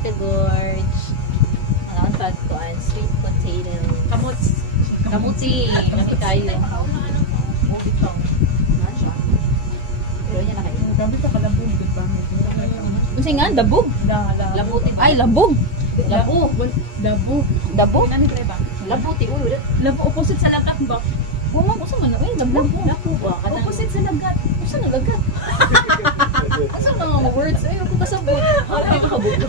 ka-gorge. Ang tag ko ang sweet potato. Kamuti. Kami tayo. Pero yan na kayo. Grabe ka kalabog, di ba? Kasi nga, dabog. Labuti ba? Ay, labog. Labo. Dabo? Labuti. Labo, opposite sa lagat ba? Bumang ko sa man. Ay, labo. Labo ba? Opposite sa lagat. Saan nalagat? Asa mga words? Ay, ako kasabot. Wala ko ano.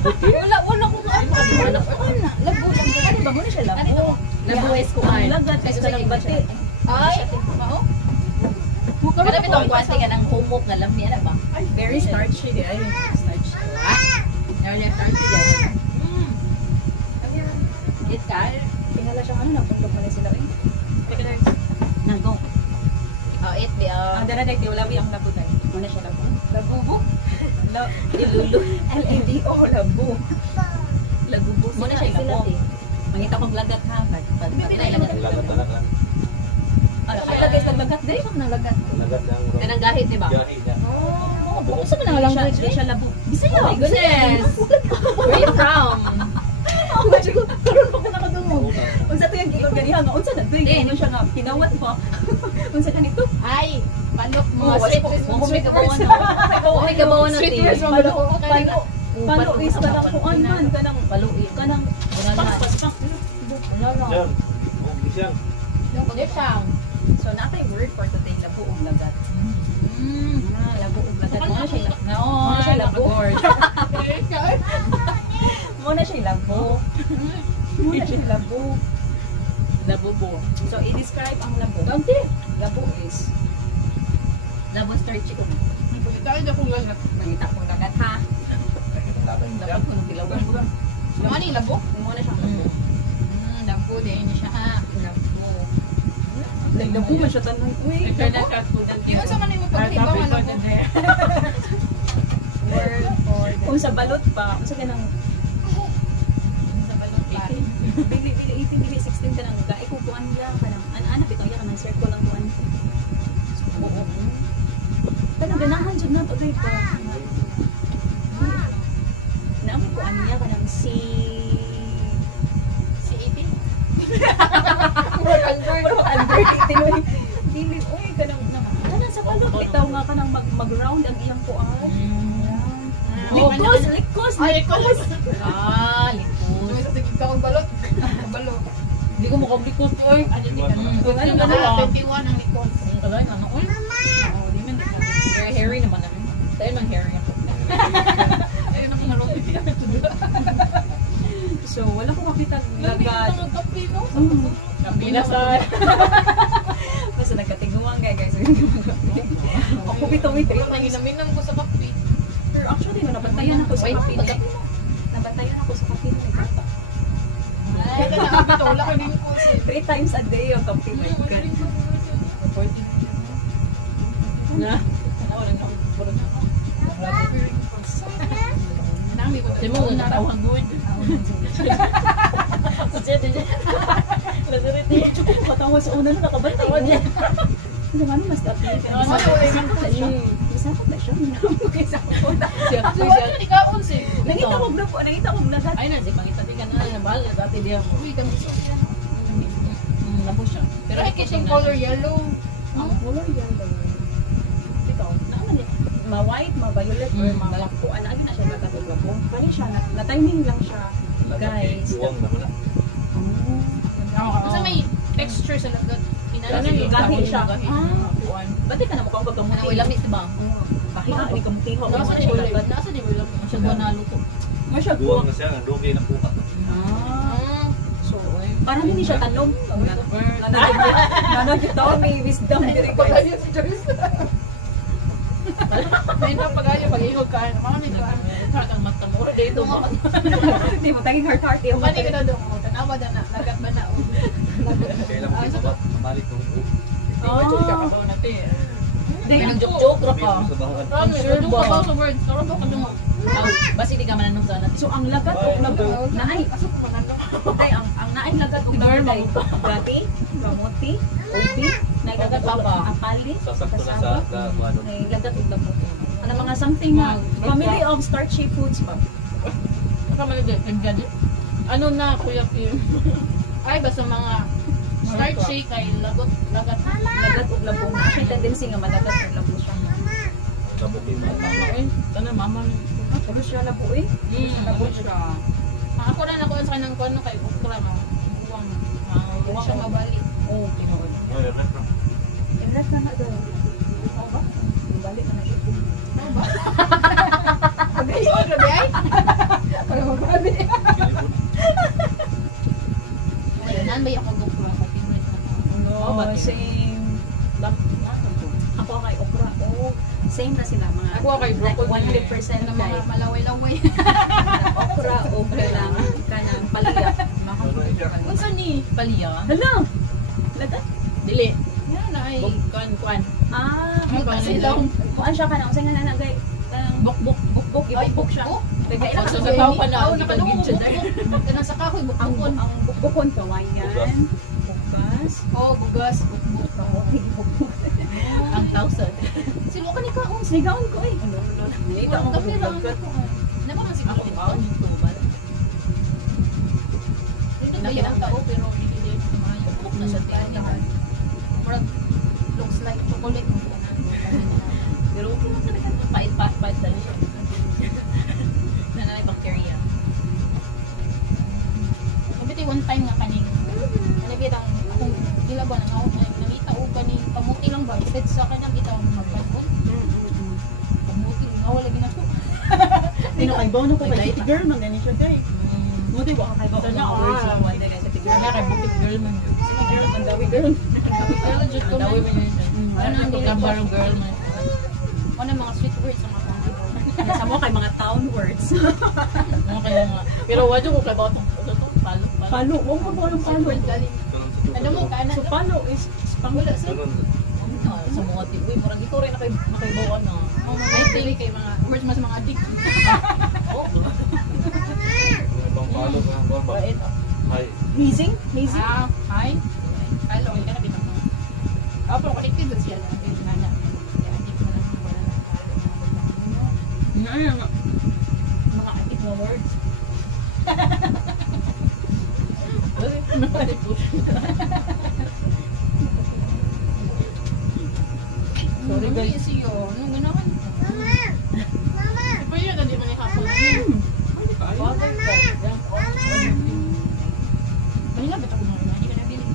Labo. Ano ba? Muna siya labo. Labo is kuan. Lagat, kasi talang bati. Ay, mao? Kada bitong kwante ka ng humok nga lambi na ba? Very starchy. Ay, starchy. Very starchy yan. It ka? Tingala siya ano, napundok pa sila eh. Nagong. Oh, it be Ang daraday, tiwalawi ang labo tayo. Muna siya labo. Labubo? Ilulu. L-A-D-O, labo. Lagubo. Muna siya labo. Mangita kong lagat ha. Lagat talaga. Lagay sa lagat din. Lagat. Lagat ng Kanang gahit, di ba? gahi niya. Kung saan na lang Hindi siya labo. Bisaya. Oh my goodness. Where you from? Karoon pa ko nakadungog. Unsa to yung giyon ganiha nga unsa na doy ano siya nga kinawat pa. Unsa kanito? Ay, panok Oh, mga sweet. May kabawan na. May kabawan na. Sweet words mo ba ko? Palo is kanang kuan man kanang Paluin. kanang paspak. Siyang. Siyang. Siyang. So natay word for today labo ug lagat. Labo ug lagat mo siya. Oo, siya labo. Muna siya labo. Muna siya labo. Labubo. So i-describe ang labo. Ganti. Labo is Labo starchy ko. Nangita kong lagat ha. Dapat ko nung tilawan ko. Ano yung labo? Muna siyang labo. Labo din siya ha. Labo. Labo man siya tanong. Uy, Yung sa kanina mo pagkibaw ano po? word for kung sa balot pa, kung sa kanang Sa balong pari. bili 18, bili 16 ka nang gaikukuan niya ka nang anak ito niya ka nang circle lang kuan. Oo. Pero ganahan dyan na to day pa. Naami kuan niya ka nang si Si 18? Murag under 18. Dili, uy, kanang sa balot itaw nga ka nang mag-round ang iyang kuan. Likos! Likos! Balot. Hindi ko makablikos ko eh. Ano di ka naman? Ano Ano ba? 21 ang likos. Tagay ano? Oo, di man di ka. Very hairy naman namin. Tayo mang hairy ako. Ayun ako nalong. So, wala ko makita lagat. Kapi no? Kapi na sa... Basta nagkatinguan guys. Ako bitaw-bitaw. Nanginaminan ko sa kapi. Pero actually, nabantayan ako sa kapi. Nabantayan ako sa kapi. Ay, nakapito. Wala ko din ko. 3 times a day yung kapi. My God. Na? Di mo nga natawag good. Kasi din niya. Lasarit niya. Tsaka ko katawa sa una na nakabantay ko. Ano man, mas kapi. Isakot na siya. Isakot na siya. Ikaon si. Nangitawag na po. Nangitawag na lahat. Ay na, si pangitabi ka na. Bahal na dati diya mo. Uy, kami siya. Labo siya. Pero ay kishing color yellow. Color yan ba yun? Ito, naman eh. Ma-white, ma-violet, or ma-kuan. Ano na siya nagkatulog po? Pwede siya, na-timing lang siya. Guys. Tuwang naman na. Kasi may texture sa lagat. Gahi siya. Kuan. Ba't ka na mukhang pagkamuti? Ano, ilamit ba? Kahit na, hindi ka mutiho. Nasa di ba lagat? Nasa di ba lagat? Siya ba naluto? Nga siya po. Tuwang na siya. Ang doge na puka. So, ay. Parang hindi siya tanom. Nanagit daw may wisdom. Pag-ayo si Joyce. May na pag-ayo, pag-ihog ka. Mga may ka. Kang matamura dito mo. Hindi mo tanging heart-heart. Mani ka na doon. Tanawa na na. Lagat ba na? Kailan mo ito ba? Mabalik ko. May nag-joke ra ka. Sa Sure ba? Sa word. Sure ba ka doon? Basi di ka mananong sana. So ang lagat o naay ay ang naay lagat og naay gati, kamuti, ubi, naay lagat og apali, Sasakto na sa ano. naay lagat og kamuti. Ano mga something na family of starchy foods pa. Baka maligay, kagyan. Ano na, Kuya Kim? Ay, basta mga starchy kay lagot. Lagat o labo. Actually, tendency nga malagat o labo siya. Kabukin mo. Mama, eh. Ano, mama. Labo siya labo eh. Labo siya. Ako na nakuha sa kanang kuwan kay Okra nga. Buwang. Buwang siya mabalik. Oo, tinood. Oh, yun na. I-ref na na daw. Oo ba? Balik na na siya. Pag-iyon, grabe ay. Pag-grabe. Nan ba ako GoPro ako favorite na Oh, same. Ako kay okra. Oh, same na sila mga. Ako kay broccoli. 100% ng kay mga malaway-laway. okra lang kanang palaya. Unsa ni Palia? Hala. Lagat. Dili. Yan ay kuan. Ah, kasi lang. Kuan siya kanang usa nga nanagay. Bukbuk. Bukbuk ibukbuk siya. Kaya Sa sabaw pa na nakadungog. Kanang sa kahoy bukbukon. ang bukbukon kawayan. Bukas. Oh, bugas, bukbuk. Ang tawsod. Silo ka ni kaon. Sigaon ko eh. Ano. Ito ang Kami lang. Napa man siguro ito. Hindi ba yung tao pero hindi bukbuk na siya tingnan. Murag looks like chocolate. Pero pait dali siya. Nanay bacteria. Kapiti one time nga kaning nakita akong gilaban ako nakita ko kaning pamuti lang ba instead sa kanya kita magpapon. Pamuti wala gina ko. Sino kay Bono ko kay City Girl man gani siya kay. Mo di ba kay Bono Sana, words of one day kay City Girl. Kaya kay butik girl man. City Girl ang dawi girl. Pero legit ko Dawi man yun. ano ang gagabaro girl man. Ano mga sweet words ang akong Sa mo kay mga town words. mga kaya nga. Pero wala ko kay bawat ano to palo. Palo, mo ko mo ang palo. Ano mo ka na So palo is wala sa Ganun. sa mga tiwi murag ito rin nakaibawa na. Ay tili kay mga words mas mga adik. Oh. May ibang palo ka. Right. Hi. Hazing? Hazing? Hi. Hello, hindi ka na bitang. Apo ko ikit siya na. Nana. Ya adik mo lang wala na palo. Ngayon nga. Mga adik na words. Sorry po. Sorry guys. Siyo, nung ganawan. Mama. Iba yun, hindi man ihapon. Water cup. Kanina ba ito ko mga hindi ka na bili.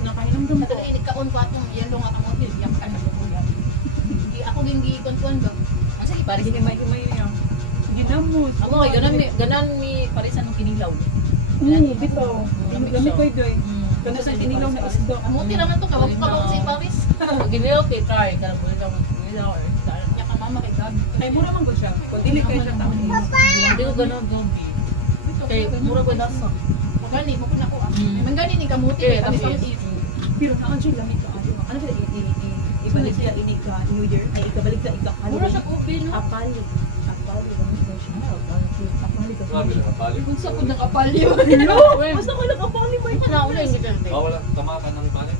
Nakahilamdam ko. Ito ini kaon ko atong yellow nga kamot bil yak ano ko yan. Di ako gingi kontuan ba. Asa gi pare Sige may niya. Ginamos. Ako kay ganan mi parisan ng kinilaw. Oo, bitaw. Lamig ko ito eh. Kano sa kinilaw na isda. Amuti naman to kawag pa ko si Paris. Ginilaw kay try kana ko lang ginilaw. Ya ka mama kay Gabi. Kay mura man ko siya. Kung dili kay siya taon. Hindi ko ganon Gabi. Kay mura ko nasa. Magani mo kun ako ah. Mangani ni kamuti kay Paris pang eat. Pero naman siya lamig ka. Ano ba ibalik siya ini ka New Year ay ikabalik ka Mura siya ubi no. Apali. Apali lamig ko siya. Apali ka. Grabe na kapali. Unsa pud nang apalyo. Basta ko lang apali ba? Na ulit ni Gabi. Wala. Tamakan ng panik.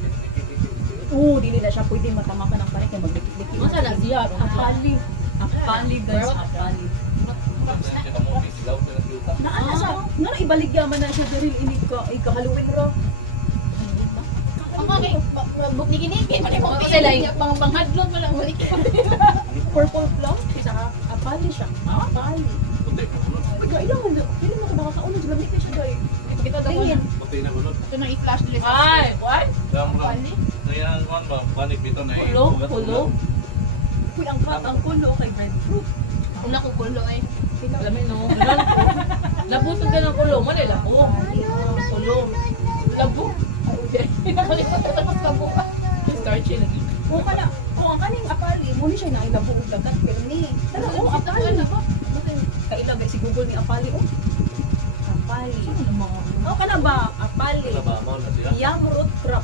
Oo, dili na siya pwede matamakan ng panik kay magdikit-dikit. Masa lang siya. Apali. Apali guys, apali. Siya ka mo silaw sa nasuta. Naana sa nga ibalik yaman na siya diri ini ka ikahaluin ro. Ang mga buknigin-igin. Kasi lang, mga panghadlong mo lang balik. Purple plum, isa ka apali siya. Apali. Puti ka mo. Ilang mo, pili mo ka makakauna sa lamig siya dai. Kita daw ko na. Puti na mo. Ito nang i-flash nila. Ay, what? Dam lang. Pali? Kaya kuan ba panik bito na Kulo? Kulo? Uy, ang kulo kay breadfruit. Wala ko kulo eh. Alam mo, ganun ko. Labutod ka ng kulo. Mali, labo. Kulo. Labo. Pinakalimutan tapos labo ka. Starchy lagi. O kana, ang kaning apali, mo ni siya na ilabo og dagat pero ni. Tara, apali. Kailagay si Google ni apali oh. Apali. O kana ba? Apali. Wala ba mo na siya? Yamurot crop.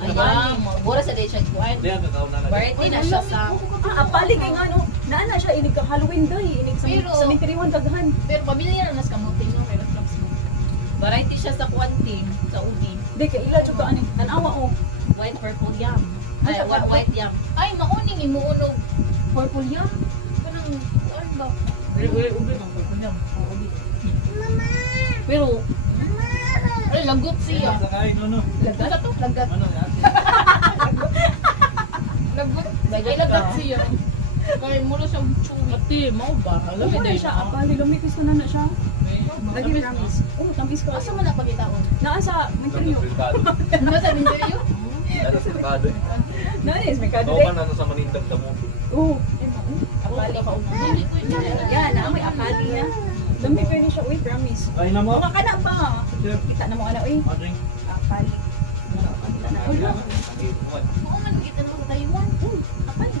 Ayan, mura sa day siya kuwan. Di ang tao na Variety na siya sa... Apali kay nga no. Naana siya inig ka Halloween day, inig Pero- sa Minteriwan daghan. Pero pamilya na nas kamutin no, pero clubs mo. Variety siya sa kuwantin, sa ubi. Di kay ila jud ka ani. Tanawa oh. White purple yam. Ay, Ay, white yam. Ay, mauning imuunog. Purple yam? Kanang, ba? Ube man ko kunyam. Ube. Pero, Ay, lagot siya. Sa kain, no? Lagat to? Lagat. Ano yan? Lagot. Ay, lagat siya. Kaya mula siyang chungi. Ate, mau ba? Alam ano na siya, apali, lumipis ko na siya. Lagi promise. Oh, tamis ko. Asa mo na pagkitaon? Naa sa Mercurio. Ano sa Mindario? Ano sa Mercado eh. Naa is Mercado Ikaw Day. man ano sa Manindag ka mo. Oh, Apali ka una. Hindi ko yun. yan, may apali na. Dami pwede siya, uy, promise. Ay na mo. Mga kana pa. Kita na mo kana, uy. Madring. Apali. Kita na. Uy, Oo man, kita naman sa Taiwan. Apali.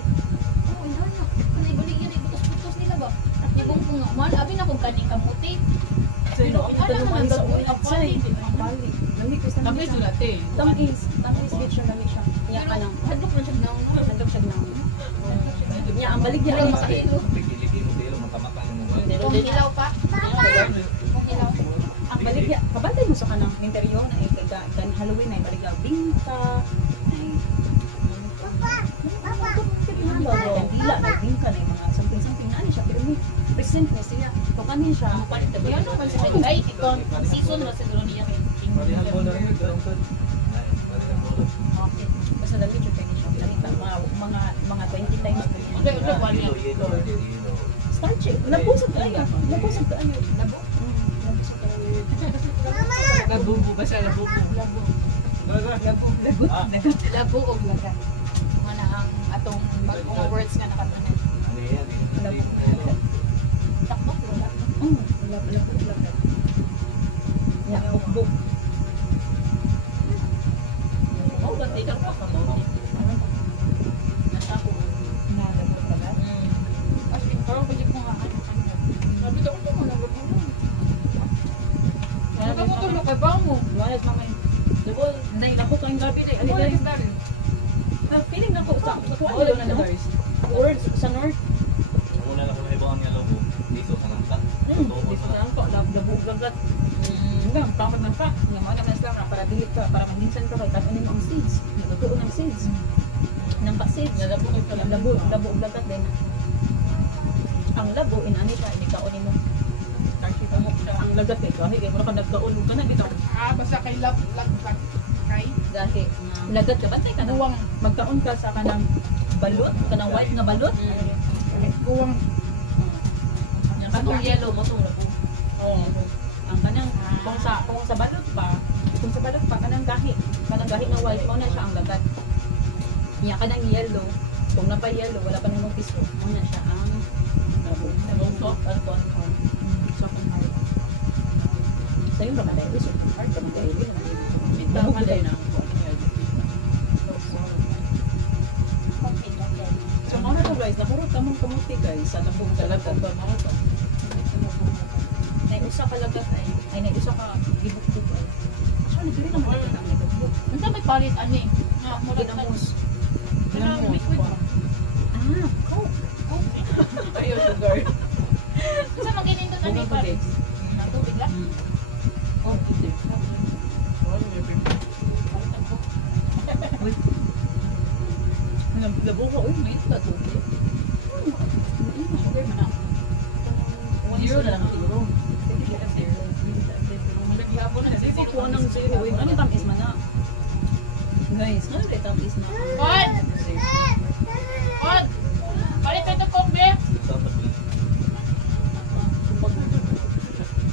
Oo, inana. Kanay baligyan, ibutos-butos nila ba? At yung kung man, abi na kung kaning kamuti. Pero, Ano naman sa gagawin? uy, apali. Apali. Dami ko sa Kami sila te. Tamis git siya dami siya. Iya ka lang. Hadlok na siya na una. Handog siya na. Nya ang balik niya Pero ay makahilo. Pigili-gilo, matamatang mo ba? Kung ilaw pa. Kung ilaw. ang balik niya. Kabantay mo sa kanang interior na kan Halloween na balik niya binta. Dila na binta na mga something na siya pero may present na siya. So kanin siya. Yan naman sa ay, ito, season na siguro niya kay King. Parihan mo na rin. Parihan mo na. Okay. Basta dali siya pwede siya. Nakita mga 20 times. Okay, okay, one Hilo, yan. hilo, hilo. Start check. Labusag kaayo. Labusag kaayo. Labo? Labusag kaayo. Labubo ba siya? Labubo. Lagot. Ah. Labo o laga. Mana ang atong bagong words nga nakatanan. Ano yan eh. Takbok wala. Lagot. Ya, buk. Oh, bantay ka pa kamuti. Nasa ako. Nalabot ka ba? As in, parang pwede ko nga ano kanya. Sabi ko, ito mo lang mo. Ano mo tulog kay ba mo? Walas mga Diba, nailako kayong gabi na. Ano lang dali? Feeling na ko sa All of the bars. words sa north. Una na kung ibang nga logo. Dito sa langka. Dito na ang labog lagat. Hanggang pamag ng pa. Nga mga naman sila para dilit ka, para mahinsan ka kay tapunin mo ang seeds. Natutuon ang seeds. Nampak seeds. Labo ko ito. Labo uglagat din. Ang labo, inani siya, inikaon mo. Starchy pa mo siya. Ang lagat eh. Kahit mo na ka nagkaon ka na dito. Basta kay laglag kay Dahil, lagat ka, batay ka na. buwang. Magkaon ka sa kanang balot, kanang white nga balot. Buwang. Yung katong yellow mo itong labo. Oo. Ang kanang kung sa balot pa, kanang gahi na white mo na siya ang lagat. Niya kanang yellow, kung na pa yellow wala pa namang piso, mo na siya ang labo. Yung soft alcohol. Soft and hard. So yung raman dahil so hard ka dahil Bitaw ka din ang So ano na to guys, nakurot kamong kamuti guys sa labong Talagang dalaga. ba mga to? Nay usa ka lagat ay nay usa ka gibuk-buk ay. Actually dili naman kita ang gibuk-buk. Unsa may palit ani? Nga mura ka. Ginamos. Kanang liquid ba? Ayaw sugar. Unsa man gininto ani Bunga pa? tubig. Nang tubig lang. Oh, tubig. Labo ko, uy, may ito tubig. Sugar man na. Zero na lang siguro. Naghihapon na Kasi kasi kuha ng zero. Uy, ano tamis man na? Guys, ano ulit tamis na? What? What? Palit ka ito coke, be? Sa tabi.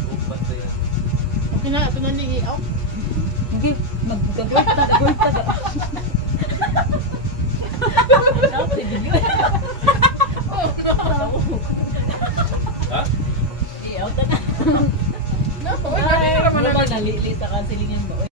Upat na yan. Okay na, ito na lihi. Oh. Hindi, mag-gagawin ta. Dapat i-video. Ha? I-out na. Napo, ay, dali na naman Ano na. ba nalili sa kansilingan ba?